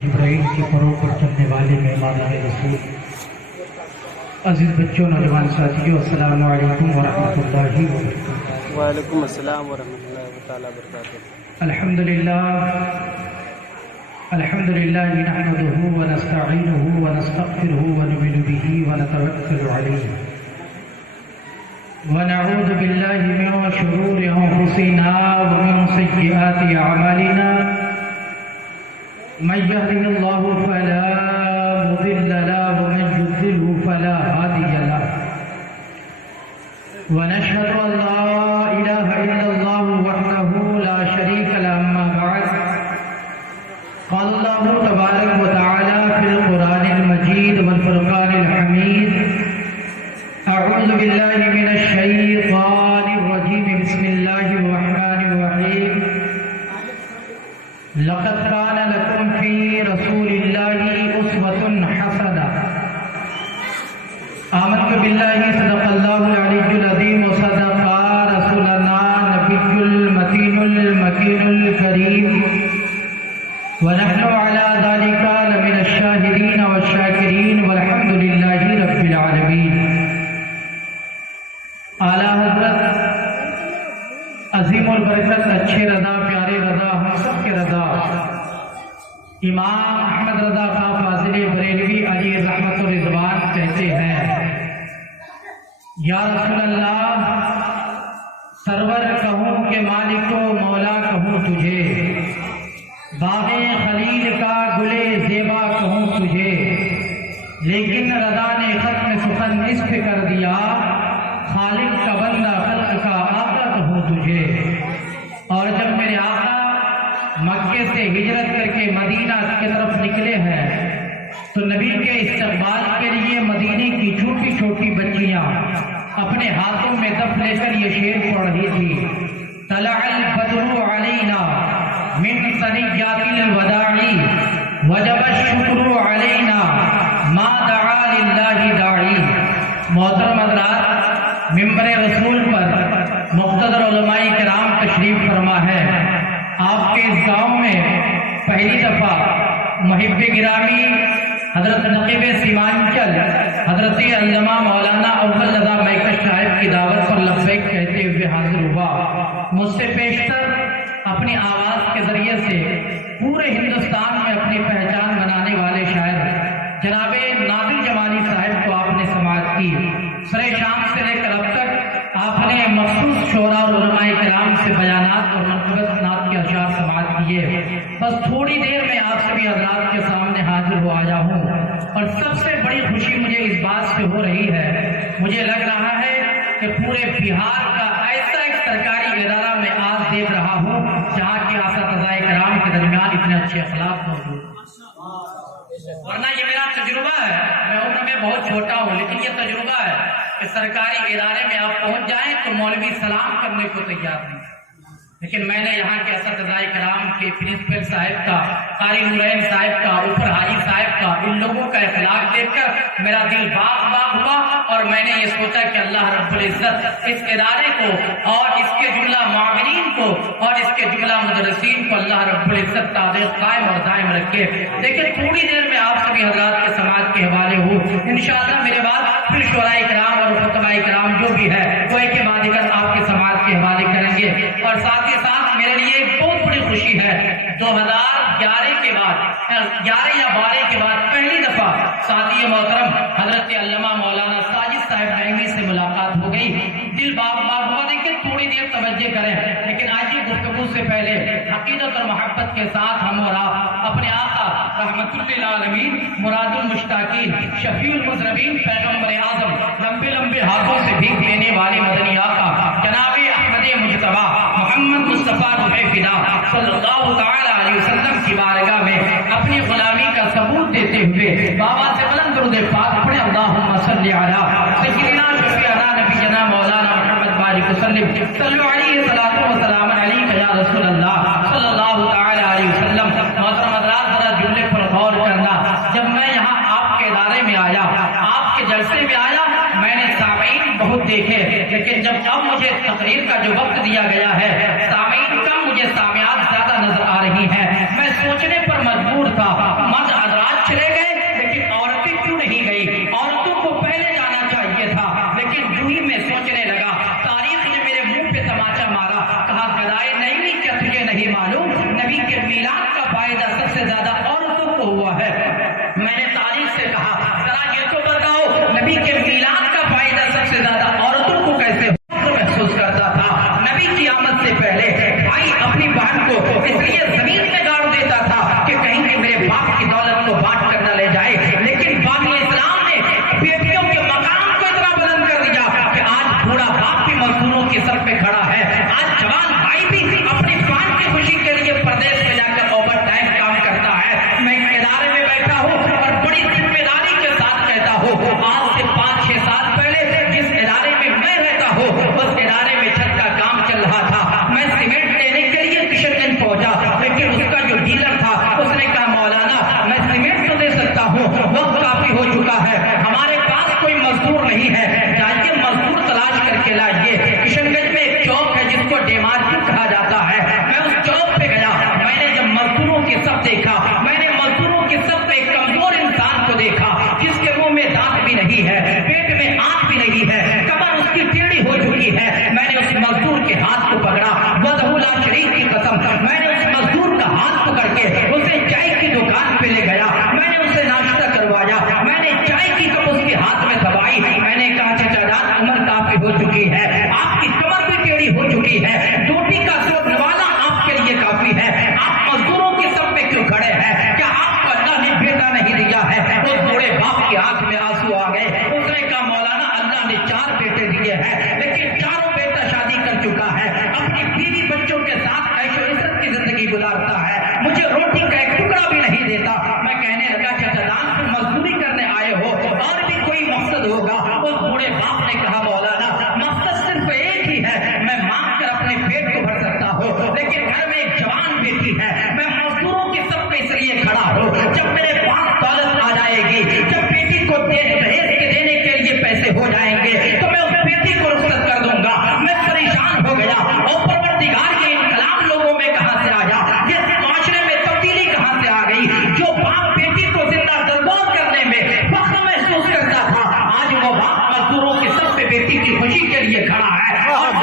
ابراہیم کی فروغ پر چلنے والے مہمان رسول، عزیز بچوں، نوجوان ساتھیوں، السلام علیکم ورحمۃ اللہ وبرکاتہ۔ وعلیکم السلام ورحمۃ اللہ تعالیٰ وبرکاتہ۔ الحمد للہ نحمده ونستعینه ونستغفره ونؤمن به ونتوکل علیہ ونعوذ باللہ من شرور انفسنا ومن سیئات اعمالنا، من يهده الله فلا مضل له ومن يضلل فلا هادي له، ونشهد أن لا إله إلا الله وحده لا شريك له، أما بعد قال الله تبارك وتعالى في القرآن المجيد والفرقان الحميد: أعوذ بالله من الشيطان الرجيم، بسم الله الرحمن الرحيم، لقد كان لكم في رسول الله أسوة حسنة، آمنت بالله صدق الله العلي العظيم وصدق رسولنا النبي المتين المكين الكريم، ونحن على ذلك لمن الشاهدين والشاكرين والحمد لله رب العالمين۔ اعلیٰ حضرت عظیم البرکت، اچھے رضا، پیارے رضا، ہم سب کے رضا، امام احمد رضا خان فاضل بریلوی علی رحمت و رضوان کہتے ہیں: یا رسول اللہ، سرور کہوں کہ مالک و مولا کہوں تجھے، باغ خلیل کا گلے زیبا کہوں تجھے، لیکن رضا نے ختم سخن نصف کر دیا، خالق کا بندہ خلق کا آقا کہوں تجھے۔ اور جب میرے آقا مکے سے ہجرت کر کے مدینہ کی طرف نکلے ہیں تو نبی کے استقبال کے لیے مدینے کی چھوٹی چھوٹی بچیاں اپنے ہاتھوں میں دف لے کر یہ شعر پڑھ رہی تھی: طلع البدر علینا من ثنیات الوداع وجب الشکر علینا ما دعا للہ داعی۔ محترم حضرات، ممبر رسول پر مقتدر علماء کرام تشریف فرما ہے۔ آپ کے اس گاؤں میں پہلی دفعہ محب گرامی حضرت نقیب سیمانچل حضرت علامہ مولانا اول رضا میکش صاحب کی دعوت پر لبیک کہتے ہوئے حاضر ہوا۔ مجھ سے پیشتر اپنی آواز کے ذریعے سے پورے ہندوستان میں اپنی پہچان بنانے والے شاعر جناب نادر جمالی صاحب کو آپ نے سماعت کی۔ سرے شام سے لے کر اب تک آپ نے مخصوص شعراء اور علماء کرام سے بیانات اور منقبت نعت کے اشعار سماعت کیے۔ بس تھوڑی دیر میں آپ سبھی حضرات کے سامنے حاضر ہو آیا ہوں، اور سب سے بڑی خوشی مجھے اس بات سے ہو رہی ہے، مجھے لگ رہا ہے کہ پورے بہار کا ایسا ایک سرکاری ادارہ میں آج دیکھ رہا ہوں جہاں کے اساتذہ کرام کے درمیان اتنے اچھے اخلاق موجود۔ ورنہ یہ میرا تجربہ ہے، میں عمر میں بہت چھوٹا ہوں، لیکن یہ تجربہ ہے کہ سرکاری ادارے میں آپ پہنچ جائیں تو مولوی سلام کرنے کو تیار نہیں، لیکن میں نے یہاں کے اساتذہ کرام کے پرنسپل صاحب کا، قاری نورین صاحب کا، اوپر حاجی صاحب کا، ان لوگوں کا اخلاق دیکھ کر میرا دل باغ باغ ہوا، اور میں نے یہ سوچا کہ اللہ رب العزت اس ادارے کو اور اس کے جملہ معاونین کو اور اس کے جملہ مدرسین کو اللہ رب العزت تعداد قائم اور دائم رکھے۔ لیکن تھوڑی دیر میں آپ سبھی حضرات کے سماعت کے حوالے ہوں، انشاءاللہ میرے بعد پھر شعراء کرام اور فتویٰ کرام جو بھی ہے وہ ایک کے بعد ایک آپ کے سماعت کے حوالے کریں گے۔ اور ساتھ ہی ساتھ میرے لیے ایک بہت بڑی خوشی ہے، 2011 کے بعد 11 یا 12 کے بعد پہلی دفعہ ساتھی محترم حضرت علامہ مولانا ساجد صاحب نعیمی سے ملاقات ہو گئی۔ دل باغ باغ ہوا۔ دیکھیں تھوڑی دیر توجہ کریں، لیکن آج کی گفتگو سے پہلے عقیدت اور محبت کے ساتھ ہم اور آپ اپنے آقا رحمت للعالمین مراد المشتاقین شفیع المذنبین پیغمبر اعظم لمبے لمبے ہاتھوں سے بھیک لینے والے مدنی آقا جناب احمد مجتبی محمد مصطفیٰ روح فدا صلی اللہ تعالی علیہ وسلم کی بارگاہ میں اپنی غلامی کا ثبوت دیتے ہوئے بابا سے بلند درود پاک پڑھیں: اللہم صلی علی سیدنا شفیعنا نبینا مولانا محمد بارک وسلم، صلو علیہ الصلوۃ والسلام علیک یا رسول اللہ صلی اللہ تعالی علیہ وسلم۔ محترم حضرات، ذرا جملے پر غور کرنا، جب میں یہاں آپ کے ادارے میں آیا، آپ کے جلسے میں آیا، میں نے سامعین بہت دیکھے، لیکن جب اب مجھے تقریر کا جو وقت دیا گیا ہے، سامعین کم، مجھے سامعات زیادہ نظر آ رہی ہیں۔ میں سوچنے پر مجبور تھا، ہوا ہے. میں نے تاریخ سے کہا ذرا یہ تو بتاؤ نبی کے میلاد کا فائدہ سب سے زیادہ عورتوں کو کیسے محسوس کرتا تھا؟ نبی کی آمد سے پہلے بھائی اپنی بہن کو اس لیے زمین میں گاڑ دیتا تھا کہ کہیں کہ میرے باپ کی دولت کو بانٹ کر نہ لے جائے. لیکن باقی اسلام نے بیٹیوں کے مقام کو اتنا بلند کر دیا کہ آج بوڑھا باپ بھی مزدوروں کی سر پہ کھڑا ہے. آج جوان بھائی بھی اپنی بہن کی خوشی کے لیے پردیش میں جا کر اوور ٹائم کام کرتا ہے. میں ادارے میں بیٹھا ہوں اور بڑی ذمہ داری کے ساتھ کہتا ہوں آج سے 5-6 سال پہلے جس ادارے میں میں رہتا ہوں اس ادارے میں چھت کا کام چل رہا تھا. میں سیمنٹ لینے کے لیے کشن گنج پہنچا لیکن اس کا جو ڈیلر تھا اس نے کہا مولانا میں سیمنٹ تو دے سکتا ہوں وقت کافی ہو چکا ہے ہمارے پاس کوئی مزدور نہیں ہے جائیے مزدور تلاش کر کے لائیے. کشن گنج میں ایک چوک ہے جس کو ڈی مارکیٹ کہا جاتا ہے. میں اس چوک پہ گیا میں نے جب مزدوروں کی سب دیکھا میں نے مزدوروں کی سب پہ ایک کمزور انسان کو دیکھا جس کے منہ میں دانت بھی نہیں ہے پیٹ میں آنکھ بھی نہیں ہے کمر اس کی ٹیڑھی ہو چکی ہے. میں نے اس مزدور کے ہاتھ کو پکڑا وحدہ لا شریک کی قسم میں نے اس مزدور کا ہاتھ پکڑ کے اسے چائے کی دکان پہ لے گیا. میں نے اسے ناشتہ کروایا میں نے چائے کی کپ اس کے ہاتھ میں دبائی. میں نے کہا چچا جان عمر کافی ہو چکی ہے آپ کی کمر بھی ٹیڑھی ہو چکی ہے روٹی کا سوٹ نوالا آپ کے لیے کافی ہے آپ مزدوروں کے سب پہ کیوں کھڑے ہیں کیا آپ کو اللہ نے بیٹا نہیں دیا ہے؟ اس بوڑھے باپ کی آنکھ میں آنسو آ گئے. اس نے کہا مولانا اللہ نے 4 بیٹے دیے ہیں لیکن چاروں بیٹا شادی کر چکا ہے اپنی بیوی بچوں کے ساتھ عیش و عزت کی زندگی گزارتا ہے مجھے روٹی کا ایک ٹکڑا بھی نہیں دیتا. میں کہنے لگا چچا جان تم مزدوری کرنے آئے ہو اور بھی کوئی مقصد ہوگا. اس بوڑھے باپ نے کہا مولانا مقصد صرف ایک ہی ہے میں مانگ کر اپنے پیٹ کو بھر سکتا ہوں لیکن گھر میں ایک جوان بیٹی ہے میں مزدوروں کی سب پہ اس لیے کھڑا ہوں جب میرے پاس دولت آ جائے گی جب بیٹی کو دہیج کے دینے کے لیے پیسے ہو جائیں گے تو میں اس بیٹی کو رخصت کر دوں گا. میں پریشان ہو گیا اور پروردگار یہ انقلاب لوگوں میں کہاں سے آیا یہ معاشرے میں تبدیلی کہاں سے آ گئی. جو باپ بیٹی کو زندہ دربار کرنے میں فخر محسوس کرتا تھا آج وہ باپ مزدوروں کی سب پہ بیٹی کی خوشی کے لیے کھڑا ہے. اور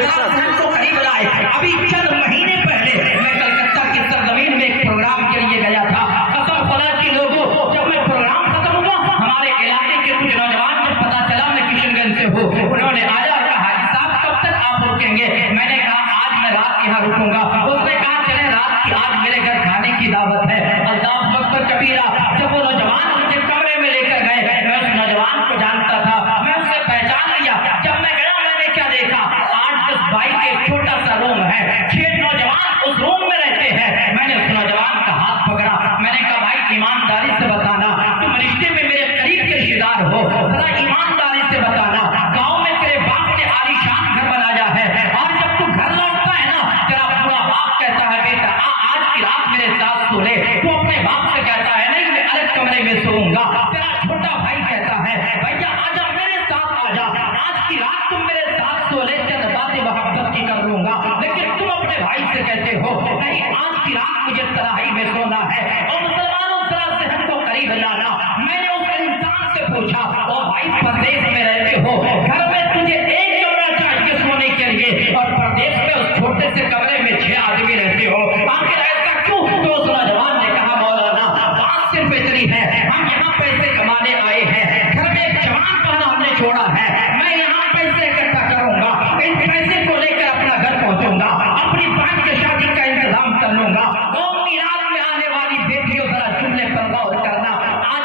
کو قریب لائے ابھی چند مہینے پہلے میں کلکتہ کی سرزمین میں ایک پروگرام کے لیے گیا تھا. قسم خدا کی لوگوں جب میں پروگرام ختم ہوا ہمارے علاقے کے کچھ نوجوان کو پتا چلا میں کشن گنج سے ہوں انہوں نے آیا کہا حاجی صاحب کب تک آپ رکیں گے؟ میں نے کہا آج میں رات یہاں رکوں گا. اس نے کہا چلے رات کی آج میرے گھر کھانے کی دعوت ہے. اللہ اکبر کبیرہ جب وہ نوجوان مجھے کمرے میں لے کر گئے میں اس نوجوان کو جانتا تھا میں اسے پہچان لیا. جب میں گیا میں نے کیا دیکھا 8-10 بھائی کے ایک چھوٹا سا روم ہے 6 نوجوان اس روم میں رہتے ہیں. میں نے اس نوجوان کا ہاتھ پکڑا میں نے کہا بھائی ایمانداری سے بتانا تم رشتے میں میرے قریب کے رشتے دار ہو ذرا ایمانداری سے بتانا گاؤں میں تیرے باپ نے عالیشان گھر بنایا ہے اور جب تو گھر لوٹتا ہے نا تیرا پورا باپ کہتا ہے بیٹا آج کی رات میرے ساتھ سو لے. تو اپنے باپ سے کہتا ہے نہیں میں الگ کمرے میں سوؤں گا. تیرا چھوٹا بھائی کہتا ہے بھیا آجا میرے ساتھ آجا آج کی رات تم میرے ساتھ سو لے چند باتیں محبت کی کر لوں گا. لیکن تم اپنے بھائی سے کہتے ہو نہیں آج کی رات مجھے تنہائی میں سونا ہے. اور مسلمانوں ذرا ذہن کو قریب لانا میں نے اس انسان سے پوچھا اور بھائی پردیش میں رہتے ہو گھر میں تجھے ایک کمرہ چاہیے سونے کے لیے اور پردیش میں اس چھوٹے سے کمرے میں 6 آدمی رہتے ہو آخر ایسا کیوں؟ تو اس نوجوان نے کہا مولانا بات صرف اتنی ہے ہم یہاں پیسے کمانے آئے ہیں گھر میں ایک جوان پانا ہم نے چھوڑا ہے میں یہاں پیسے اکٹھا کروں گا ان پیسے کو لے کر اپنا گھر پہنچوں گا اپنی بہن کی شادی کا انتظام کر لوں گا. قومی رات میں آنے والی بیٹیوں ذرا جملے پر غور کرنا آج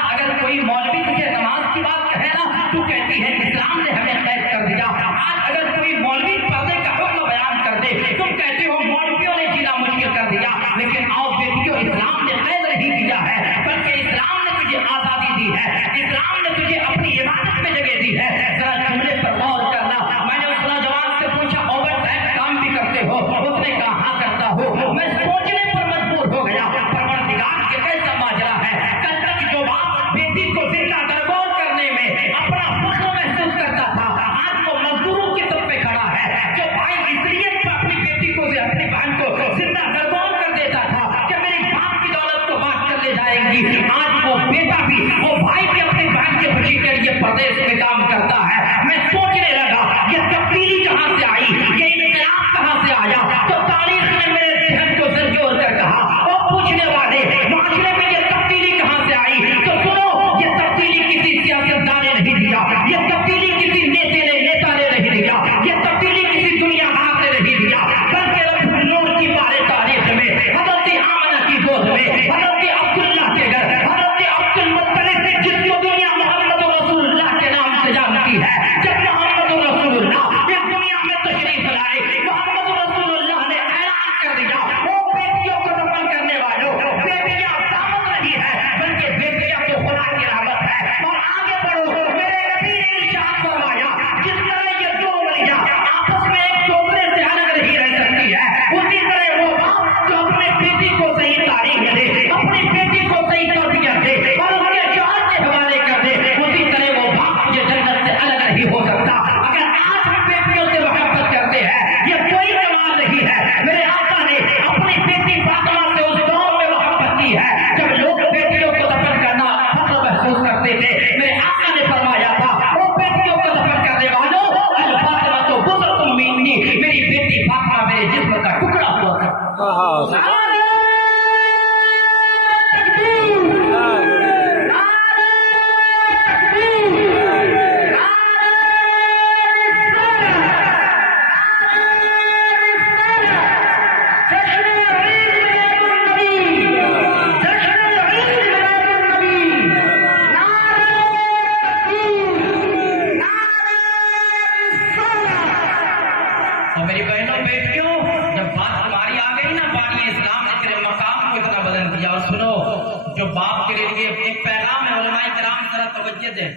ایک پیغام ہے علماء کرام ذرا توجہ دیں،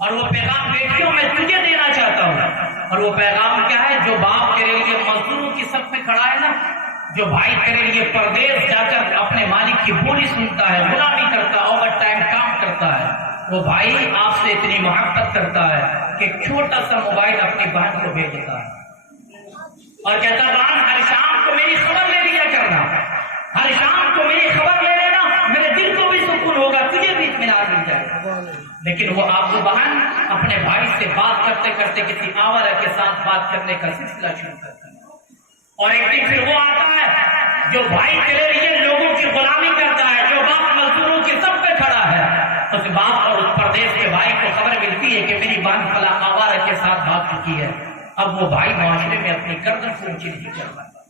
اور وہ پیغام بیٹیوں میں تجھے دینا چاہتا ہوں، اور وہ پیغام کیا ہے؟ جو باپ تیرے لیے مزدوروں کی صف میں کھڑا ہے نا، جو بھائی تیرے لیے پردیس جا کر اپنے مالک کی بولی سنتا ہے، غلامی کرتا ہے، اوور ٹائم کام کرتا ہے، وہ بھائی آپ سے اتنی محبت کرتا ہے کہ چھوٹا سا موبائل اپنی بہن کو بھیج دیتا ہے اور کہتا ہے بہن ہر شام کو میری خبر لے لیا کرنا، ہر شام کو میری خبر لے لینا، میرے دل کو بھی سکون ہوگا، تجھے بھی اطمینان مل جائے گا۔ لیکن وہ آپ کو بہن اپنے بھائی سے بات کرتے کرتے کسی آوارہ کے ساتھ بات کرنے کا سلسلہ شروع کرتا ہے، اور ایک دن پھر وہ آتا ہے جو بھائی تیرے لیے لوگوں کی غلامی کرتا ہے، جو باپ مزدوروں کی سب پہ کھڑا ہے، اس باپ اور اس پردیس کے بھائی کو خبر ملتی ہے کہ میری بہن فلاں آوارہ کے ساتھ بھاگ چکی ہے۔ اب وہ بھائی معاشرے میں اپنی گردن کو اونچی نہیں کر پاتا،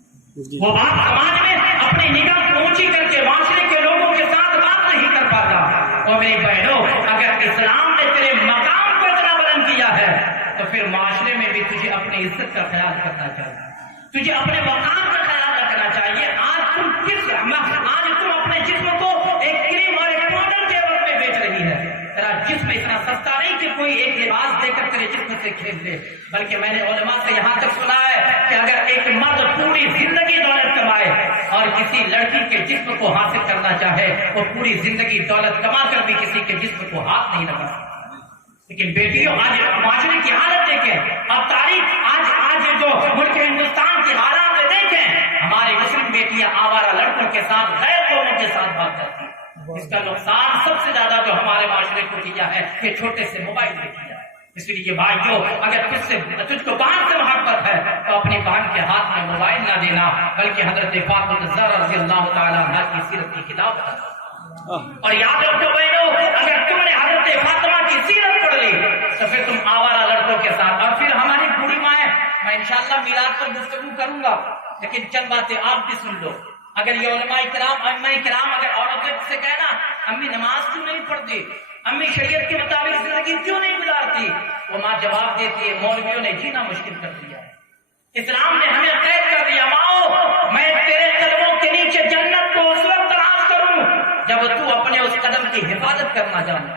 وہ باپ سماج میں اپنی نگاہ کو اونچی کر کے معاشرے کے لوگوں کے ساتھ بات نہیں کر پاتا۔ اور میری بہنوں، اگر اسلام نے تیرے مقام کو اتنا بلند کیا ہے تو پھر معاشرے میں بھی تجھے اپنی عزت کا خیال کرنا چاہیے، تجھے اپنے مقام کا خیال رکھنا چاہیے۔ آج تم اپنے جسم کو ایک کریم اور ایک پاؤڈر کے عوض میں بیچ رہی ہے۔ تیرا جسم اتنا سستا نہیں کہ کوئی ایک لباس دے کر تیرے جسم سے کھیل لے، بلکہ میں نے علماء سے یہاں تک سنا ہے کہ اگر ایک مرد پوری زندگی دولت کمائے اور کسی لڑکی کے جسم کو حاصل کرنا چاہے، وہ پوری زندگی دولت کما کر بھی کسی کے جسم کو ہاتھ نہیں لگا سکتا۔ لیکن بیٹیوں، آج معاشرے کی حالت دیکھیں، اب تاریخ آج جو ملک ہندوستان کی حالات دیکھیں، ہماری مسلم بیٹیاں آوارہ لڑکوں کے ساتھ، غیر قوموں کے ساتھ بات کرتی ہیں۔ اس کا نقصان سب سے زیادہ جو ہمارے معاشرے کو کیا ہے کہ چھوٹے سے موبائل نے کیا ہے۔ اس لیے بھائیوں، اگر تجھ کو بہن سے محبت ہے تو اپنی بہن کے ہاتھ میں موبائل نہ دینا، بلکہ حضرت فاطمہ الزہرا رضی اللہ تعالیٰ عنہا کی سیرت کی کتاب پڑھنا۔ اور یاد رکھو بہنوں، اگر تم نے حضرت فاطمہ کی سیرت پڑھ لی تو پھر تم آوارہ لڑکوں کے ساتھ، اور پھر ہماری بوڑھی مائیں، میں انشاءاللہ میلاد پر گفتگو کروں گا، لیکن چند باتیں آپ بھی سن لو۔ اگر یہ علماء کرام، ائمہ کرام اگر عورت سے کہنا امی نماز کیوں نہیں پڑھتی، امی شریعت کے مطابق زندگی کیوں نہیں گزارتی، وہ ماں جواب دیتی ہے مولویوں نے جینا مشکل کر دیا، اسلام نے ہمیں قید کر دیا۔ ماؤ، میں تیرے قدموں کے نیچے جنت کو اس وقت تلاش کروں جب تو اپنے اس قدم کی حفاظت کرنا جانے۔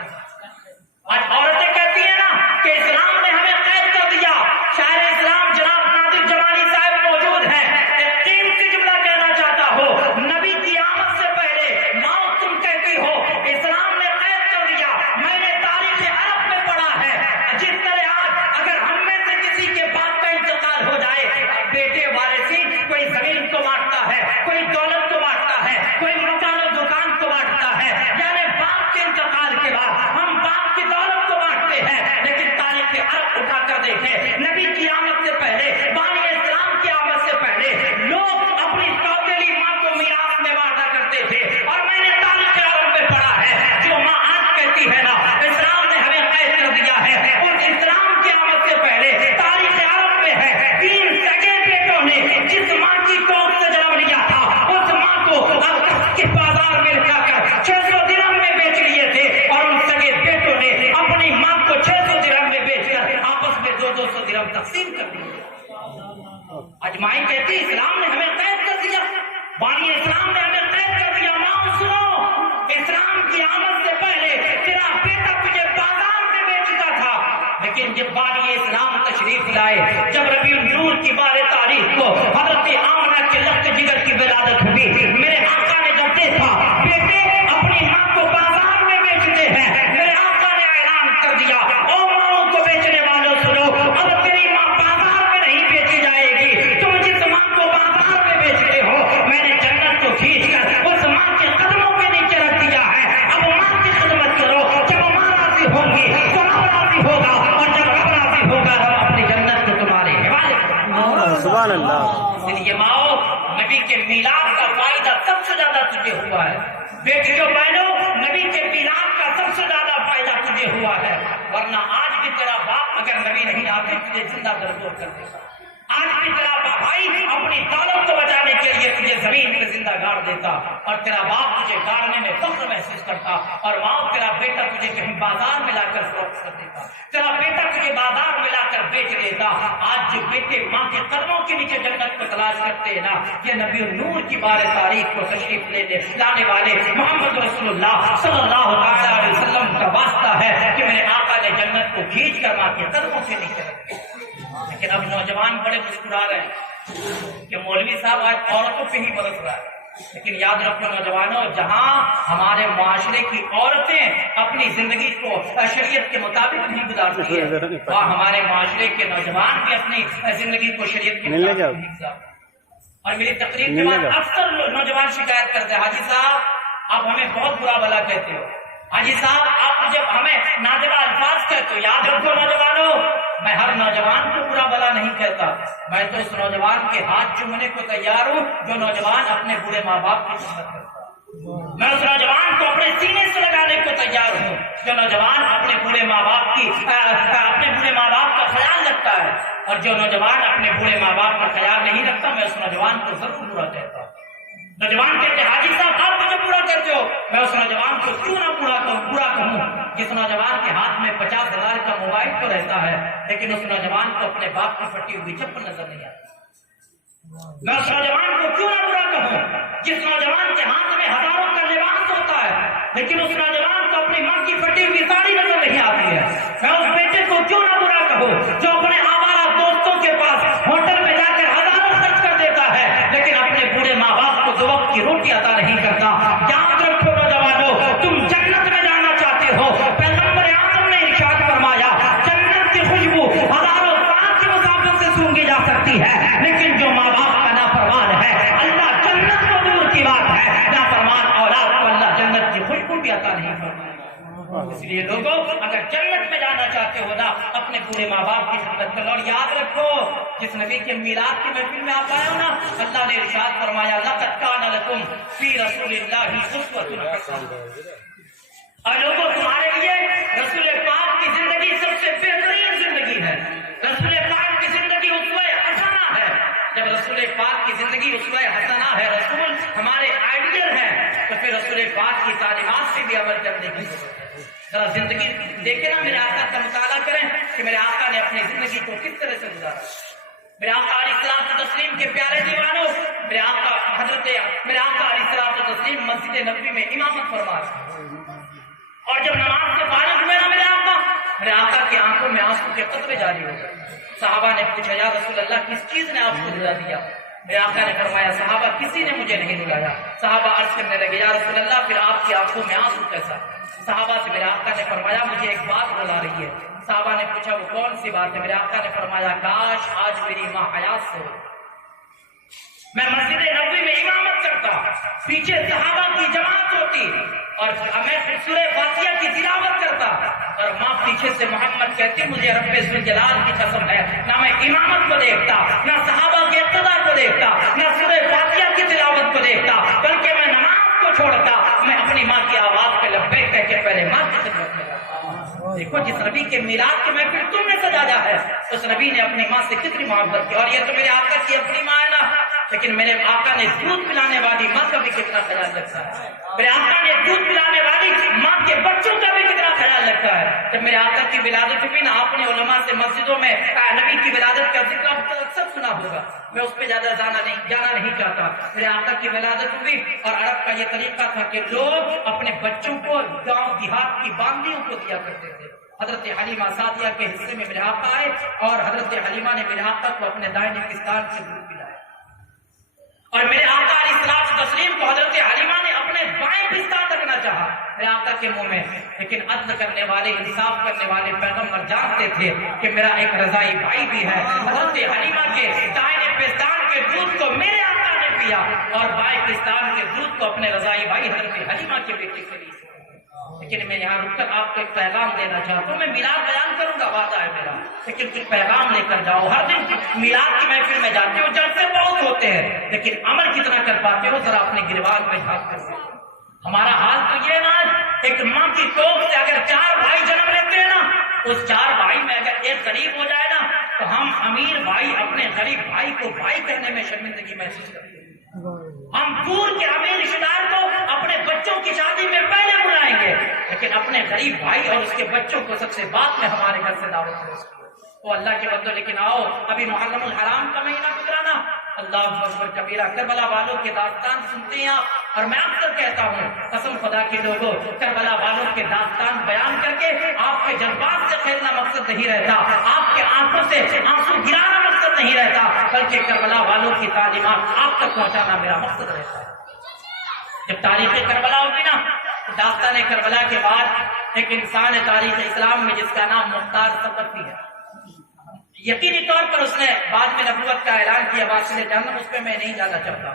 آج عورتیں کہتی ہیں نا کہ اسلام نے ہمیں قید کر دیا۔ شاعر اسلام جناب نادر جمالی صاحب موجود ہیں، ایک قیمتی جملہ کہنا چاہتا ہو، نبی کی آمد سے پہلے ماؤ تم کہتی ہو اسلام نے قید کر دیا۔ میں نے تاریخ عرب میں پڑھا ہے، جس طرح آج اگر ہم میں سے کسی کے باپ کا انتقال ہو جائے، بیٹے وارثی کوئی زمین کو بانٹتا ہے، کوئی دولت کو بانٹتا ہے، کوئی مکان و دکان کو بانٹتا ہے، یعنی باپ کے انتقال کے بعد ہم باپ کی دولت کو بانٹتے ہیں۔ لیکن تاریخ عرب اٹھا کر دیکھیں، نبی کی آمد سے پہلے، بانی اسلام کی آمد سے پہلے لوگ اپنی سوتیلی ماں کو میراث میں بانٹا کرتے تھے۔ اور میں نے تاریخ عرب میں پڑھا ہے، جو ماں آج کہتی ہے نا اسلام نے ہمیں قید کر دیا ہے، اس اسلام کی آمد سے پہلے تاریخ عرب میں ہے 3 سگے بیٹوں نے جس ماں کی کوکھ سے جنم لیا تھا، اس ماں کو کے بازار میں لگا کر 600 درہم میں بیچ لیے تھے، اور ان سگے بیٹوں نے اپنی ماں کو 600 درہم میں بیچ کر آپس میں 200 درہم تقسیم کر دیے۔ اجمائی کہتی اسلام نے ہمیں قید کر دیا، بانی اسلام نے ہمیں قید کر دیا۔ ماں سنو، اسلام کی آمد سے پہلے تیرا بیٹا تجھے بازار میں بیچتا تھا، لیکن جب بانی اسلام تشریف لائے، جب ربیع النور کی 12 تاریخ کو حضرت آمنہ کے لخت جگر کی ولادت ہوئی، میرے آقا نے جب دیکھا بیٹے اپنی ماں کو بازار میں بیچتے ہیں، میرے آقا نے اعلان کر دیا او ماں کو بیچنے والوں سنو، اب تیری ماں بازار میں نہیں بیچی جائے گی، تم جس ماں کو بازار میں بیچتے ہو میں نے جنت کو کھینچ کر اس ماں کے قدموں کے نیچے رکھ دیا ہے۔ اب ماں کی خدمت کرو، جب ماں راضی ہوگی تو رب راضی ہوگا، اور جب رب راضی ہوگا رب اپنی جنت کو تمہارے حوالے کرے۔ سبحان اللہ۔ اس لیے ماؤ، نبی کے میلاد کا فائدہ سب سے زیادہ تجھے ہوا ہے۔ بیٹیوں بہنوں، نبی کے میلاد کا سب سے زیادہ فائدہ تجھے ہوا ہے، ورنہ آج بھی تیرا باپ اگر نبی نہیں آتے تجھے زندہ درگور کر دیتا۔ آج بھی تیرا بھائی اپنی دولت کو بچانے کے لیے تجھے زمین پہ زندہ گاڑ دیتا، اور تیرا باپ تجھے گاڑنے میں فخر محسوس کرتا، اور ماں تیرا بیٹا تجھے کہیں بازار میں لا کر فروخت کر دیتا، تیرا بیٹا تجھے بازار میں لا کر بیچ دیتا۔ آج جو بیٹے ماں کے قدموں کے نیچے جنت کو تلاش کرتے ہیں نا، یہ نبی نور کی بار تاریخ کو تشریف لانے والے محمد رسول اللہ صلی اللہ علیہ وسلم کا واسطہ ہے کہ میرے آقا نے جنت کو کھینچ کر ماں کے قدموں سے نیچے رکھا۔ لیکن اب نوجوان بڑے مسکرا رہے ہیں کہ مولوی صاحب آج عورتوں پہ ہی برس رہا ہے، لیکن یاد رکھو نوجوانوں، جہاں ہمارے معاشرے کی عورتیں اپنی زندگی کو شریعت کے مطابق نہیں گزارتی ہیں، وہاں ہمارے معاشرے کے نوجوان بھی اپنی زندگی کو شریعت کے مطابق نہیں گزارتے۔ اور میری تقریر کے بعد اکثر نوجوان شکایت کرتے ہیں، حاجی صاحب آپ ہمیں بہت برا بھلا کہتے ہو، حاجی صاحب آپ جب ہمیں نادرہ الفاظ کہتے ہو۔ یاد رکھو نوجوانوں، میں ہر نوجوان کو برا بھلا نہیں کہتا، میں تو اس نوجوان کے ہاتھ چومنے کو تیار ہوں جو نوجوان اپنے بوڑھے ماں باپ کی خدمت کرتا ہے۔ میں اس نوجوان کو اپنے سینے سے لگانے کو تیار ہوں جو نوجوان اپنے بوڑھے ماں باپ کا خیال رکھتا ہے، اور جو نوجوان اپنے بوڑھے ماں باپ کا خیال نہیں رکھتا میں اس نوجوان کو ضرور برا کہتا ہوں۔ نوجوان کہتے ہیں حاجی صاحب آپ مجھے برا کہتے ہو، میں اس نوجوان کو کیوں نہ برا کہوں جس نوجوان کے ہاتھ میں 50,000 کا موبائل تو رہتا ہے لیکن اس نوجوان کو اپنے باپ کی پھٹی ہوئی چپل نظر نہیں آتی۔ میں اس نوجوان کو کیوں نہ برا کہوں جس نوجوان کے ہاتھ میں ہزاروں کا لباس ہوتا ہے لیکن اس نوجوان کو اپنی ماں کی پھٹی ہوئی ساڑی نظر نہیں آتی ہے۔ میں اس بیٹے کو کیوں نہ برا کہوں جو اپنے آوارہ دوستوں کے پاس ہوٹل میں جا کر ہزاروں خرچ کر دیتا ہے لیکن اپنے بوڑھے ماں باپ کو 2 وقت کی روٹی عطا نہیں کرتا۔ یاد رکھو نوجوانوں، تم جنت میں جانا چاہتے ہو، پیغمبر اعظم نے ارشاد فرمایا جنت کی خوشبو ہزاروں سال کی مسافت سے سونگھی جا سکتی ہے لیکن جو ماں باپ کا نافرمان ہے اللہ جنت کو دور کی بات ہے، نافرمان اولاد کو اللہ جنت کی خوشبو بھی عطا نہیں فرمائے۔ اس لیے لوگوں اگر جنت میں جانا چاہتے ہو نا اپنے بوڑھے ماں باپ کی خدمت کرو۔ اور یاد رکھو جس نبی کے میلاد کی محفل میں آپ آئے ہو نا اللہ نے ارشاد فرمایا لقد کان لکم فی رسول اللہ اسوۃ حسنہ، اور لوگوں تمہارے لیے رسول پاک کی زندگی سب سے بہترین زندگی ہے، رسول پاک کی زندگی اسوہ حسنہ ہے۔ جب رسول پاک کی زندگی اسوہ حسنہ ہے، رسول ہمارے آئیڈیل ہیں، تو پھر رسول پاک کی تعلیمات سے بھی عمل کرنے کی ضرورت ہے۔ ذرا زندگی دیکھیں نا، میرے آقا کا مطالعہ کریں کہ میرے آقا نے اپنی زندگی کو کس طرح سے گزارا۔ میرے آقا علیہ الصلوۃ والتسلیم کے پیارے دیوانوں، میرے آقا علیہ الصلوۃ والتسلیم مسجد نبوی میں امامت فرماتے، اور جب نماز سے فارغ ہوئے نا میرے آقا کی آنکھوں میں آنسو کے قطرے جاری ہو گئے۔ صحابہ نے پوچھا یا رسول اللہ کس چیز نے آپ کو رلا دیا؟ میرے آقا نے فرمایا صحابہ کسی نے مجھے نہیں رلایا۔ صحابہ عرض کرنے لگے یا رسول اللہ پھر آپ کی آنکھوں میں آنسو کیسا؟ صحابہ سے میرے آقا نے فرمایا مجھے ایک بات رلا رہی ہے۔ صحابہ نے پوچھا وہ کون سی بات ہے؟ میرے آقا نے فرمایا کاش آج میری ماں حیات سے ہو، میں مسجد نبوی میں امامت کرتا، پیچھے صحابہ کی جماعت ہوتی اور میں سورہ فاتحہ کی تلاوت کرتا اور ماں پیچھے سے محمد کہتی مجھے رب ذوالجلال کی قسم ہے نہ میں امامت کو دیکھتا، نہ صحابہ کے اقتداء کو دیکھتا، نہ سورہ فاتحہ کی تلاوت کو دیکھتا، بلکہ میں نماز کو چھوڑتا، میں اپنی ماں کی آواز پہ لبیک کہہ کے پہلے ماں کی خدمت میں جاتا۔ دیکھو جس نبی کے میلاد کے محفل تم نے سجایا ہے اس نبی نے اپنی ماں سے کتنی محبت کی، اور یہ تو میرے آقا کی اپنی ماں ہے نا، لیکن میرے آقا نے دودھ پلانے والی ماں کا بھی کتنا خیال رکھا ہے، میرے آقا نے دودھ پلانے والی ماں کے بچوں کا بھی کتنا خیال رکھا ہے۔ جب میرے آقا کی ولادت ہوئی نا آپ نے علماء سے مسجدوں میں نبی کی ولادت کا ذکر اکثر سنا ہوگا، میں اس پہ زیادہ جانا نہیں چاہتا۔ میرے آقا کی ولادت ہوئی اور عرب کا یہ طریقہ تھا کہ لوگ اپنے بچوں کو گاؤں دیہات کی باندیوں کو دیا کرتے تھے۔ حضرت حلیمہ سعدیہ کے حصے میں میرے آقا آئے اور حضرت حلیمہ نے میرے آقا کو اپنے دائیں پستان سے دودھ پلایا، اور میرے آقا علیہ الصلوۃ والتسلیم کو حضرت حلیمہ نے اپنے بائیں پستان رکھنا چاہا میرے آقا کے منہ میں، لیکن عدل کرنے والے انصاف کرنے والے پیغمبر جانتے تھے کہ میرا ایک رضائی بھائی بھی ہے۔ حضرت حلیمہ کے دائیں پستان کے دودھ کو میرے آقا نے پیا اور بائیں پستان کے دودھ کو اپنے رضائی بھائی حضرت حلیمہ کے بیٹے کے لیے۔ لیکن میں یہاں رک کر آپ کو ایک پیغام دینا چاہتا ہوں، میں میلاد بیان کروں گا وعدہ ہے میرا، لیکن کچھ پیغام لے کر جاؤ۔ ہر دن میلاد کی محفل میں جاتے ہو، جلسے بہت ہوتے ہیں لیکن عمل کتنا کر پاتے ہو ذرا اپنے گریبان میں جھانک کر۔ ہمارا حال تو یہ نا ایک ماں کی کوکھ سے اگر 4 بھائی جنم لیتے ہیں نا، اس 4 بھائی میں اگر ایک غریب ہو جائے نا تو ہم امیر بھائی اپنے غریب بھائی کو بھائی کہنے میں شرمندگی محسوس کرتے ہیں۔ ہم دور کے امیر رشتہ دار کو اپنے بچوں کی شادی میں پہلے بلائیں گے لیکن اپنے غریب بھائی اور اس کے بچوں کو سب سے بعد میں ہمارے گھر سے دعوت دیں۔ وہ اللہ کے بندو، لیکن آؤ ابھی محرم الحرام کا مہینہ گزرا نا، اللہ اکبر کبیرہ. کربلا والوں کے داستان سنتے ہیں آپ، اور میں اکثر کہتا ہوں قسم خدا کے لوگوں، کربلا والوں کے داستان بیان کر کے آپ کے جذبات سے کھیلنا مقصد نہیں رہتا، آپ کے آنکھوں سے آنسو گرانا مقصد نہیں رہتا، بلکہ کربلا والوں کی تعلیمات آپ تک پہنچانا میرا مقصد رہتا ہے. جب تاریخ کربلا ہوگی نا، داستان کربلا کے بعد ایک انسان ہے تاریخ اسلام میں جس کا نام مختار ثقفی ہے. یقینی طور پر اس نے بعد میں نبوت کا اعلان کیا، واصل جہنم، اس پہ میں نہیں جانا چاہتا.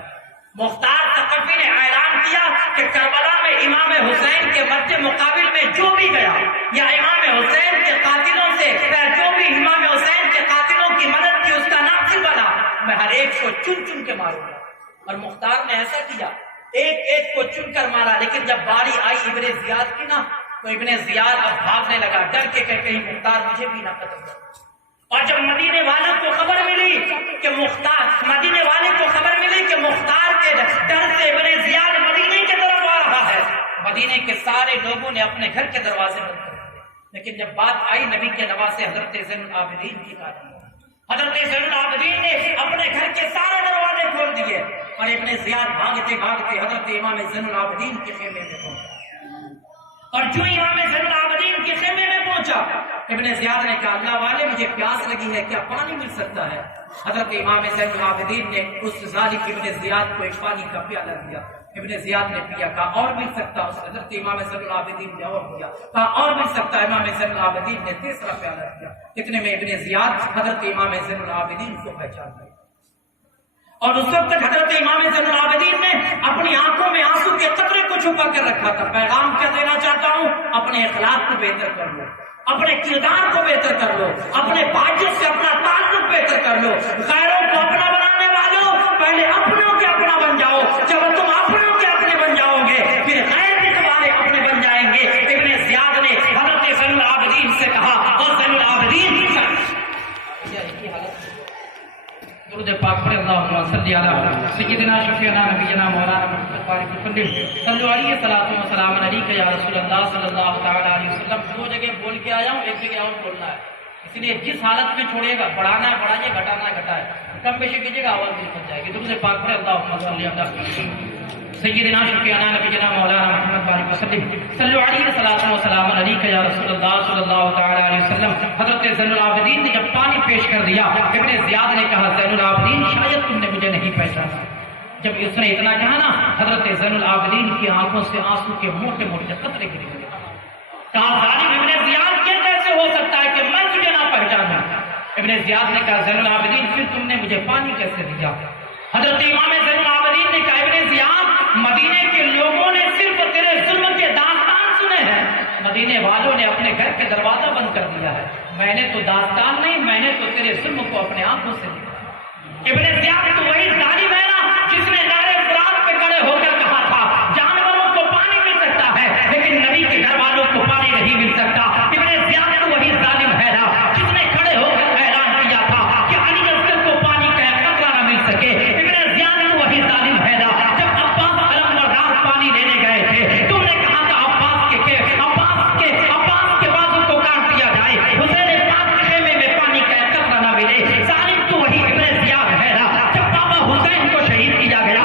مختار ثقفی نے اعلان کیا کہ کربلا میں امام حسین کے مد مقابل میں جو بھی گیا یا امام حسین کے قاتلوں سے جو بھی امام حسین کے قاتلوں کی مدد کی اس کا ناصر بنا، میں ہر ایک کو چن چن کے ماروں گا. اور مختار نے ایسا کیا، ایک ایک کو چن کر مارا. لیکن جب باری آئی ابن زیاد کی نا، تو ابن زیاد اب بھاگنے لگا ڈر کے کہ کہیں مختار مجھے بھی نہ قتل کر. اور جب مدینے والوں کو خبر ملی کہ مختار کے ڈر سے ابن زیاد مدینے کی طرف آ رہا ہے، مدینے کے سارے لوگوں نے اپنے گھر کے دروازے بند کر دیے. لیکن جب بات آئی نبی کے نواسے حضرت زین العابدین کی بات، حضرت زین العابدین نے اپنے گھر کے سارے دروازے کھول دیے اور ابن زیاد بھاگتے بھاگتے حضرت امام زین العابدین کے خیمے میں پہنچا. اور جو امام زین العابدین کے خیمے میں پہنچا، ابن زیاد نے کہا اللہ والے مجھے پیاس لگی ہے، کیا پانی مل سکتا ہے؟ حضرت امام زین العابدین نے اس ظالم ابن زیاد کو ایک پانی کا پیالہ دیا. ابن زیاد نے پیا، کہا اور مل سکتا. اس حضرت امام زین العابدین نے اور دیا، کہا اور مل سکتا. امام زین العابدین نے تیسرا پیالہ دیا. اتنے میں ابن زیاد حضرت امام زین العابدین کو پہچان گئے. اور اس وقت تک حضرت امام زین العابدین نے اپنی آنکھوں میں آنسو کے قطرے کو چھپا کر رکھا تھا. پیغام کیا دینا چاہتا ہوں؟ اپنے اخلاق کو بہتر کر لو، اپنے کردار کو بہتر کر لو، اپنے بھائیوں سے اپنا تعلق بہتر کر لو. غیروں کو اپنا بنانے والوں پہلے اپنوں کے اپنا بن جاؤ. جب تم اپنوں کے اپنے بن جاؤ گے پھر غیر بھی تمہارے اپنے بن جائیں گے. ابن زیاد نے حضرت زین العابدین سے کہا، اور زین العابدین درود پاک پڑھیں. اللہم صلی علی سیدنا شفیعنا نبینا مولانا محمد بارک وسلم صلو علیہ الصلوۃ والسلام علیک یا رسول اللہ صلی اللہ تعالی علیہ وسلم. دو جگہ بول کے آیا ہوں، ایک جگہ اور بولنا ہے، اس لیے جس حالت میں چھوڑیے گا، بڑھانا ہے بڑھائیے، گھٹانا ہے گھٹائے، کم بیشی کیجیے گا آواز بھی پھنس جائے گی. درود پاک پڑھیں. اللہم صلی علی سیدنا شفیعنا نبینا مولانا محمد بارک وسلم صلو علیہ الصلوۃ والسلام علیک یا رسول اللہ صلی اللہ تعالی علیہ وسلم. حضرت زین العابدین نے جب پانی پیش کر دیا، ابن زیاد نے کہا زین العابدین شاید تم نے مجھے نہیں پہچانا. جب اس نے اتنا کہا نا، حضرت زین العابدین کی آنکھوں سے آنسو کے موٹے موٹے قطرے گر گئے. کہا ظالم ابن زیاد یہ کیسے ہو سکتا ہے کہ میں تجھے نہ پہچانوں؟ ابن زیاد نے کہا زین العابدین پھر تم نے مجھے پانی کیسے دیا؟ حضرت امام زین العابدین نے کہا ابن زیاد مدینے کے لوگوں نے صرف تیرے ظلم کے داستان سنے ہیں، مدینے والوں نے اپنے گھر کے دروازہ بند کر دیا ہے. میں نے تو داستان نہیں، میں نے تو تیرے ظلم کو اپنے آنکھوں سے دیکھا. ابن زیاد تو وہی ظالم ہے نا جس نے نہر فرات پہ کھڑے ہو کر کہا تھا جانوروں کو پانی مل سکتا ہے لیکن نبی کے گھر والوں کو پانی نہیں مل سکتا. ابن زیاد تو وہی ظالم ہے نا جس نے کھڑے ہو کر اعلان کیا تھا کہ علی اصغر کو پانی کا قطرہ نہ مل سکے. ابن زیاد تو وہی ظالم ہے نا جب عباس علمبردار پانی لینے گئے تھے، تم نے کہا تھا عباس کے بازو کو کاٹ دیا جائے، حسین پاک کے خیمے میں پانی کا قطرہ نہ ملے. ظالم تو وہی ابن زیاد ہے نا جب بابا حسین کو شہید کیا گیا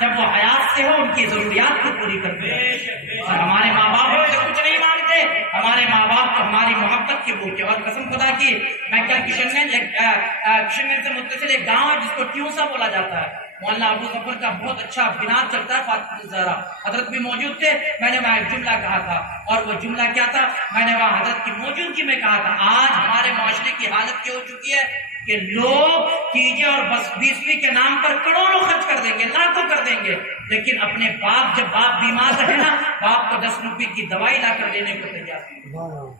جب وہ حیات سے ہو ان کی ضروریات کو پوری کرتے ہیں. اور ہمارے ماں باپ ہم سے کچھ نہیں مانگتے, ہمارے ماں باپ کو ہماری محبت کے بھوکے. اور قسم خدا کی میں کل کشن سے متصل ایک گاؤں ہے جس کو ٹیوسا بولا جاتا ہے, مولانا ابو ظفر کا بہت اچھا بناد چلتا ہے, فاطمہ الزہرا حضرت بھی موجود تھے. میں نے وہاں ایک جملہ کہا تھا, اور وہ جملہ کیا تھا, میں نے وہاں حضرت کی موجودگی میں کہا تھا, آج ہمارے معاشرے کی حالت یہ ہو چکی ہے کہ لوگ کیجے اور بس 20ویں کے نام پر کروڑوں خرچ کر دیں گے, لاکھوں کر دیں گے, لیکن اپنے باپ, جب باپ بیمار رہے نا, باپ کو 10 روپے کی دوائی لا کر دینے کو تیار ہیں.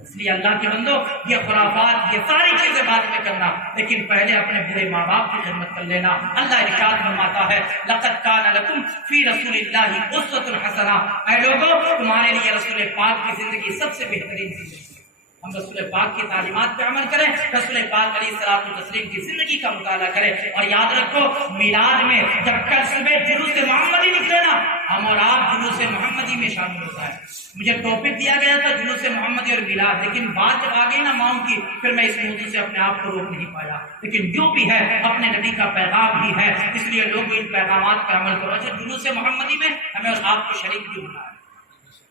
اس لیے اللہ کے بندو, یہ خرافات, یہ ساری چیزیں بعد میں کرنا, لیکن پہلے اپنے برے ماں باپ کی خدمت کر لینا. اللہ ارشاد فرماتا ہے, لقد کان لکم فی رسول اللہ اسوۃ حسنہ, اے لوگوں تمہارے لیے رسول پاک کی زندگی سب سے بہترین زندگی. ہم رسول پاک کی تعلیمات پہ عمل کریں, رسول پاک علیہ الصلوۃ والتسلیم کی زندگی کا مطالعہ کریں. اور یاد رکھو, میلاد میں جب کل صبح جلوس محمدی نکلے نا, ہم اور آپ جلوس محمدی میں شامل ہوتا ہے. مجھے ٹاپک دیا گیا تھا جلوس محمدی اور میلاد, لیکن بات جب آ گئی نا ماؤں کی, پھر میں اس موضوع سے اپنے آپ کو روک نہیں پایا. لیکن جو بھی ہے اپنے نبی کا پیغام ہی ہے, اس لیے لوگ ان پیغامات پر عمل کرو. اچھا, جلوس محمدی میں ہمیں اور آپ کو شریک بھی ہونا ہے.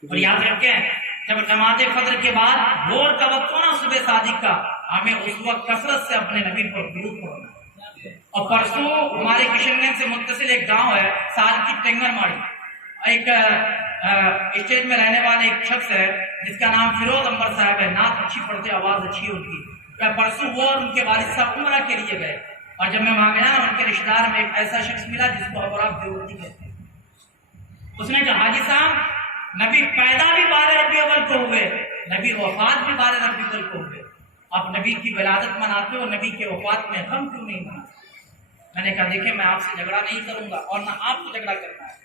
اور یاد رکھیں, جب نماز فجر کے بعد بھور کا وقت ہو نا, صبح صادق کا, ہمیں اس وقت کثرت سے اپنے نبی پر درود پڑھنا ہے. اور پرسوں ہمارے کشن گنج سے متصل ایک گاؤں ہے سال کی ٹینگر ماڑی, ایک اسٹیج میں رہنے والے ایک شخص ہے جس کا نام فیروز انور صاحب ہے, نعت اچھی پڑھتے, آواز اچھی ہوتی. پرسوں وہ اور ان کے والد صاحب عمرہ کے لیے گئے, اور جب میں وہاں گیا نا, ان کے رشتے دار میں ایک ایسا شخص ملا جس کو ابراک دیوبندی کہتے ہیں. اس نے کہا, حاجی صاحب نبی پیدا بھی 12 ربیع اول کو ہوئے, نبی وفات بھی 12 ربیع اول کو ہوئے, آپ نبی کی ولادت مناتے ہو, نبی کے وفات میں غم کیوں نہیں مناتے؟ میں نے کہا دیکھیں, میں آپ سے جھگڑا نہیں کروں گا اور نہ آپ کو جھگڑا کرنا ہے.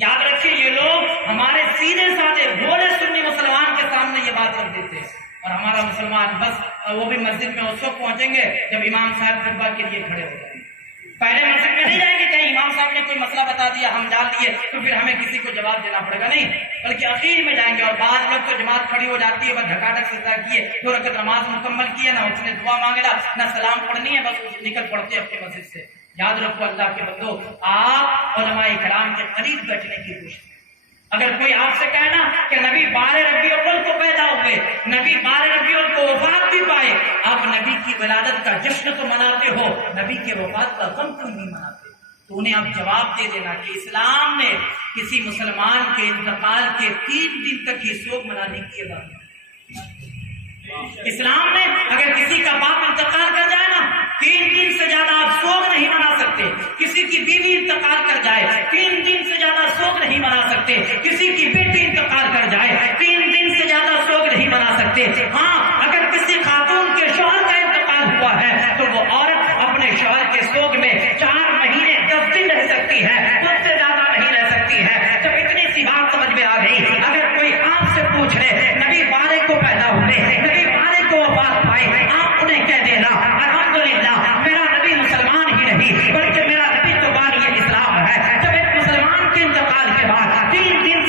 یاد رکھیں, یہ لوگ ہمارے سیدھے سادے بھولے سنی مسلمان کے سامنے یہ بات رکھ دیتے ہیں, اور ہمارا مسلمان بس وہ بھی مسجد میں اس وقت پہنچیں گے جب امام صاحب خطبہ کے لیے کھڑے ہو جائیں گے. پہلے مسجد میں نہیں جائیں گے, کہیں امام صاحب نے کوئی مسئلہ بتا دیا, ہم ڈال دیے, تو پھر ہمیں کسی کو جواب دینا پڑے گا, نہیں, بلکہ اخیر میں جائیں گے. اور بعض لوگ تو جماعت کھڑی ہو جاتی ہے, بس دھکا سجدہ کیے, 2 رکعت نماز مکمل کیے, نہ اس نے دعا مانگا نہ سلام پڑھنی ہے, بس نکل پڑتے اپنے مسجد سے. یاد رکھو اللہ کے بندو, آپ علماء کرام کے قریب بیٹھنے کی کوشش. اگر کوئی آپ سے کہنا کہ نبی 12 ربیع اول کو پیدا ہوئے, نبی 12 ربیع اول کو وفات بھی پائے, آپ نبی کی ولادت کا جشن تو مناتے ہو, نبی کے وفات کا غم کیوں نہیں مناتے؟ تو انہیں آپ جواب دے دینا کہ اسلام نے کسی مسلمان کے انتقال کے 3 دن تک ہی سوگ منانے کی اجازت. اسلام نے اگر کسی کا باپ انتقال کر جائے نا, 3 دن سے زیادہ آپ سوگ نہیں منا سکتے. کسی کی بیوی انتقال کر جائے, 3 دن سے زیادہ سوگ نہیں منا سکتے. کسی کی بیٹی انتقال کر جائے, 3 دن سے زیادہ سوگ نہیں منا سکتے. ہاں, اگر کسی خاتون کے شوہر کا انتقال ہوا ہے تو وہ عورت اپنے شوہر کے سوگ میں 4 مہینے 10 دن رہ سکتی ہے, اس سے زیادہ نہیں رہ سکتی ہے. جب اتنی سی بات سمجھ میں آ گئی, اگر کوئی آپ سے پوچھ لے نبی 12 کو پیدا ہوئے, نبی 12 کو وفات پائے, آپ انہیں کہہ دینا الحمدللہ میرا نبی مسلمان ہی نہیں بلکہ میرا نبی تو بانی اسلام ہے. جب ایک مسلمان کے انتقال کے بعد 3 دن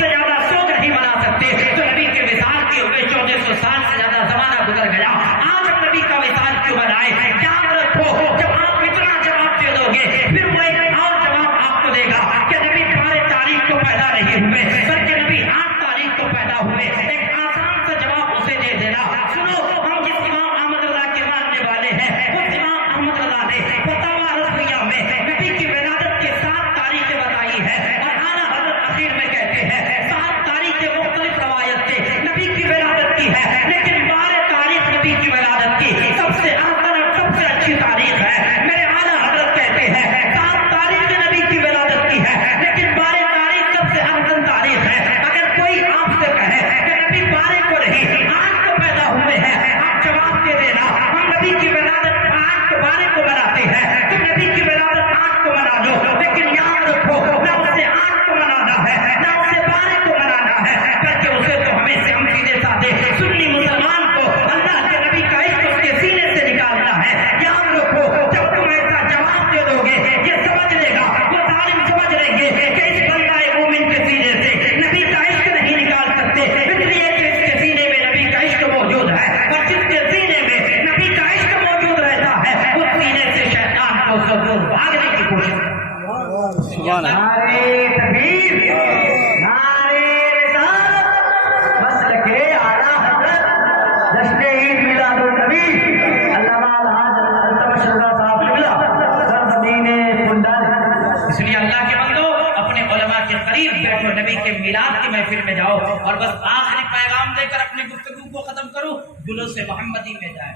محفل میں جاؤ اور بس آخری پیغام دے کر اپنے گفتگو کو ختم کرو، جلوس محمدی میں جائے۔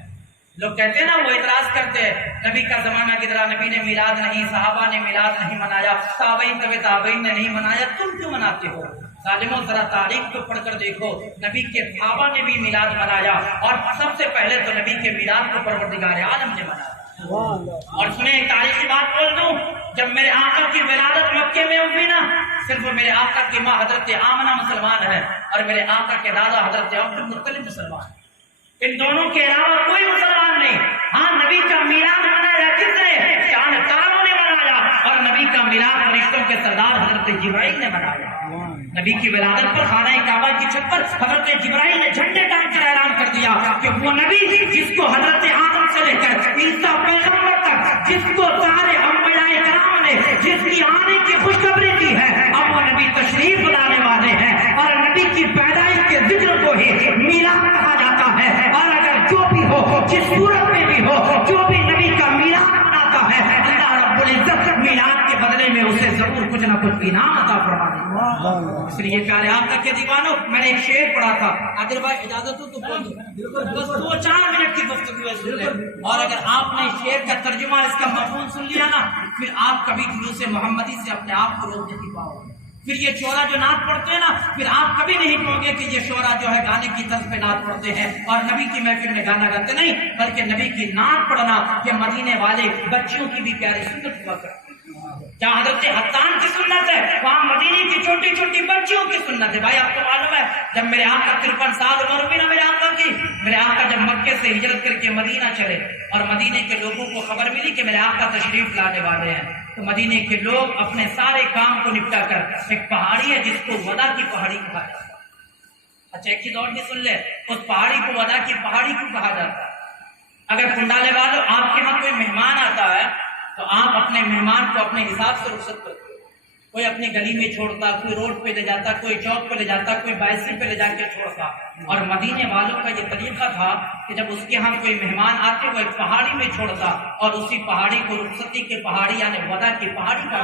لوگ کہتے ہیں نا، وہ اعتراض کرتے ہیں نبی کا زمانہ کدھر، نبی نے میلاد نہیں، صحابہ نے میلاد نہیں منایا، تابعین نے نہیں منایا، تم کیوں مناتے ہو؟ ظالموں ذرا تاریخ کو پڑھ کر دیکھو، نبی کے صحابہ نے بھی میلاد منایا، اور سب سے پہلے تو نبی کے میلاد کو پروردگار عالم نے منایا۔ اور سنیں ایک تاریخی بات بول دوں، جب میرے آقا کی ولادت مکے میں ہوئی نا، صرف میرے آقا کی ماں حضرت آمنہ مسلمان ہے اور میرے آقا کے دادا حضرت عبد المطلب مسلمان ہے، ان دونوں کے علاوہ کوئی مسلمان نہیں۔ ہاں، نبی کا میلاد منایا کس نے؟ چاند تاروں نے منایا، اور نبی کا میلاد فرشتوں کے سردار حضرت جبرائیل نے منایا۔ نبی کی ولادت پر خانہ کعبہ کی چھت پر حضرت جبرائیل نے جھنڈے ٹانگ کر اعلان کر دیا کہ وہ نبی جس کو حضرت آدم سے لے کر عیسیٰ پیغمبر تک، جس کو سارے انبیاء کرام نے جس کی آنے کی خوشخبری دی ہے، اب وہ نبی تشریف لانے والے ہیں، اور نبی کی پیدائش کے ذکر کو ہی میلاد کہا جاتا ہے۔ اور اگر جو بھی ہو، جس صورت میں بھی ہو، جو بھی نبی کا میلاد مناتا ہے، اللہ رب العزت میلاد کے بدلے میں اسے ضرور کچھ نہ کچھ انعام عطا فرما دے گا۔ اس لیے پیارے آقا کے دیوانوں، میں نے ایک شعر پڑھا تھا، عادل بھائی اجازت ہو تو بول دو، بس 2-4 منٹ کی گفتگو ہے، سن لیں، اور اگر آپ نے شعر کا ترجمہ، اس کا مفہوم سن لیا نا، پھر آپ کبھی جلوس محمدی سے اپنے آپ کو روک نہیں پاؤ گے۔ پھر یہ شعرا جو نعت پڑھتے ہیں نا، پھر آپ کبھی نہیں کہو گے کہ یہ شعرا جو ہے گانے کی طرز پہ نعت پڑھتے ہیں اور نبی کی محفل میں گانا گاتے نہیں، بلکہ نبی کی نعت پڑھنا یہ مدینے والے بچیوں کی بھی پیاری سنت ہوا کرتی ہے۔ جہاں حضرت حسان کی سنت ہے، وہاں مدینے کی چھوٹی چھوٹی بچیوں کی سنت ہے۔ بھائی آپ کو معلوم ہے، جب میرے آقا 53 سال عمر ہوئی نا میرے آقا کی، میرے آقا جب مکے سے ہجرت کر کے مدینہ چلے اور مدینے کے لوگوں کو خبر ملی کہ میرے آقا تشریف لانے والے ہیں، تو مدینے کے لوگ اپنے سارے کام کو نپٹا کر، ایک پہاڑی ہے جس کو ودا کی پہاڑی کہا جاتا ہے، اچھا ایک چیز اور بھی سن لے، اس پہاڑی کو ودا کی پہاڑی کیوں کہا جاتا ہے؟ اگر کنڈالے والوں آپ کے یہاں کوئی مہمان آتا ہے تو آپ اپنے مہمان کو اپنے حساب سے رخصت کرتے ہو، کوئی اپنی گلی میں چھوڑتا، کوئی روڈ پہ لے جاتا، کوئی چوک پہ لے جاتا، کوئی بائسل پہ لے جا کے چھوڑتا، اور مدینے والوں کا یہ طریقہ تھا کہ جب اس کے ہاں کوئی مہمان آتے وہ ایک پہاڑی میں چھوڑتا، اور اسی پہاڑی کو رخصتی کی پہاڑی یعنی ودا کی پہاڑی کا،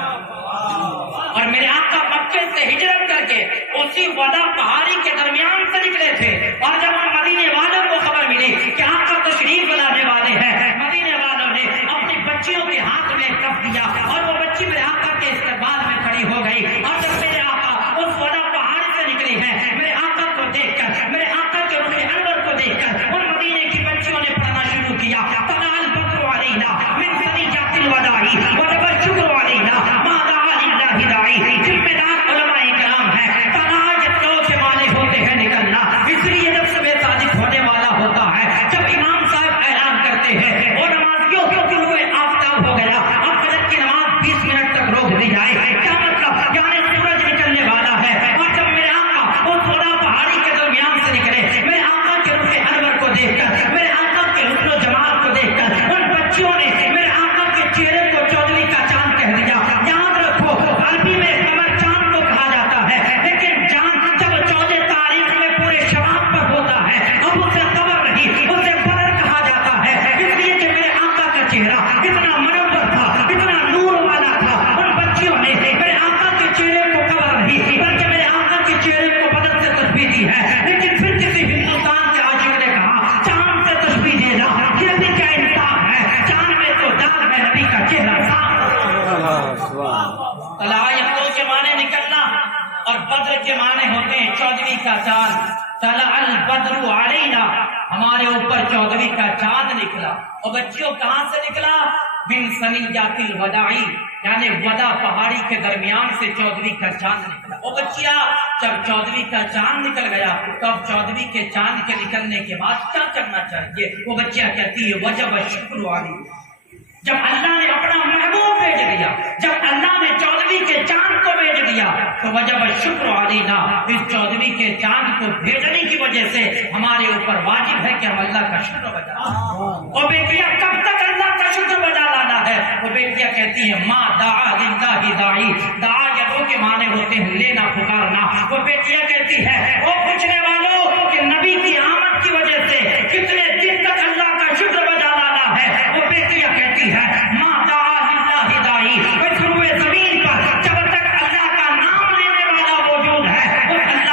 اور میرے آقا مکے سے ہجرت کر کے اسی ودا پہاڑی کے درمیان سے نکلے تھے، اور جب مدینے والوں کو خبر ملی کہ آقا تشریف لانے والے ہیں، مدینے والوں نے اپنی بچیوں کے ہاتھ میں کف دیا، اور وہ بچی میرے آقا کے استقبال میں کھڑی ہو گئی، اور جب میرے آقا اس ودا پہاڑی سے نکلی ہے، میرے آقا کو دیکھ کر، میرے آقا کے روح انور کو دیکھ کر ان مدینے کی بچیوں نے پڑھنا شروع کیا، طلع البدر علینا من ثنیات الوداع وجب الشکر علینا ما دعا للہ داعی۔ ذمہ دار علماء کرام ہیں، طلع جب لو سے والے ہوتے ہیں نکلنا، اس لیے جب صبح صادق ہونے والا ہوتا ہے، جب امام صاحب اعلان کرتے ہیں وہ نمازیوں کو طلوع آفتاب ہو گیا، اب فجر کی نماز 20 منٹ تک روک دی جائے، کیا مطلب؟ یعنی سورج نکلنے والا ہے، اور جب میرے آقا اس ودا پہاڑی کے درمیان سے نکلے، میرے آقا کے روح انور کو دیکھ کر، میرے آقا کے حسن و جمال کو دیکھ کر ان بچیوں نے میرے آقا کے چہرے کو چودھری کا چاند کہہ دیا۔ یاد رکھو، عربی میں قمر چاند کو کہا جاتا ہے، لیکن چاند جب 14 تاریخ میں پورے شباب پر ہوتا ہے اب اسے قمر نہیں، اسے بدر کہا جاتا ہے، اس لیے کہ میرے آقا کا چہرہ اتنا منور تھا، اتنا نور والا تھا، ان بچیوں نے میرے آقا کے چہرے کو قمر نہیں بلکہ میرے آقا کے چہرے کو بدر سے تشبیہ دی ہے۔ لیکن پھر کسی ہندوستان کے عاشق نے کہا چاند سے تشبیہ دینا یہ بھی کیا انصاف ہے، چاند میں تو داغ ہے نبی کا چہرہ صاف۔ طلع یقو کے معنی نکلنا اور بدر کے معنی ہوتے ہیں 14ویں کا چاند۔ طلع البدر علینا، ہمارے اوپر 14ویں کا چاند نکلا، اور بچیوں کہاں سے نکلا؟ من ثنیات الوداع، یعنی ودا پہاڑی کے درمیان سے 14ویں کا چاند نکلا۔ وہ بچیا جب 14ویں کا چاند نکل گیا تو اب 14ویں کے چاند کے نکلنے کے بعد کیا کرنا چاہیے؟ وہ بچیا کہتی ہے وجب الشکر علیہ، جب اللہ نے اپنا محبوب بھیج دیا، جب اللہ نے 14ویں کے چاند کو بھیج دیا تو وجب الشکر علینا، اس 14ویں کے چاند کو بھیجنے کی وجہ سے ہمارے اوپر واجب ہے کہ ہم اللہ کا شکر بجا لائیں۔ اور بیٹیا کب تک اللہ کا شکر بجا لانا ہے؟ وہ بیٹیا کہتی ہیں ما دعا للہ داعی، دعا یدوں کے معنی ہوتے ہیں لینا، پکارنا۔ وہ بیٹیا کہتی ہے وہ پوچھنے والوں کہ نبی کی آمد کی وجہ سے کتنے دن تک اللہ کا شکر بجا لانا ہے؟ وہ بیٹیا کہتی ہے ما دعا للہ داعی، اس روئے زمین پر جب تک اللہ کا نام لینے والا موجود ہے اس اللہ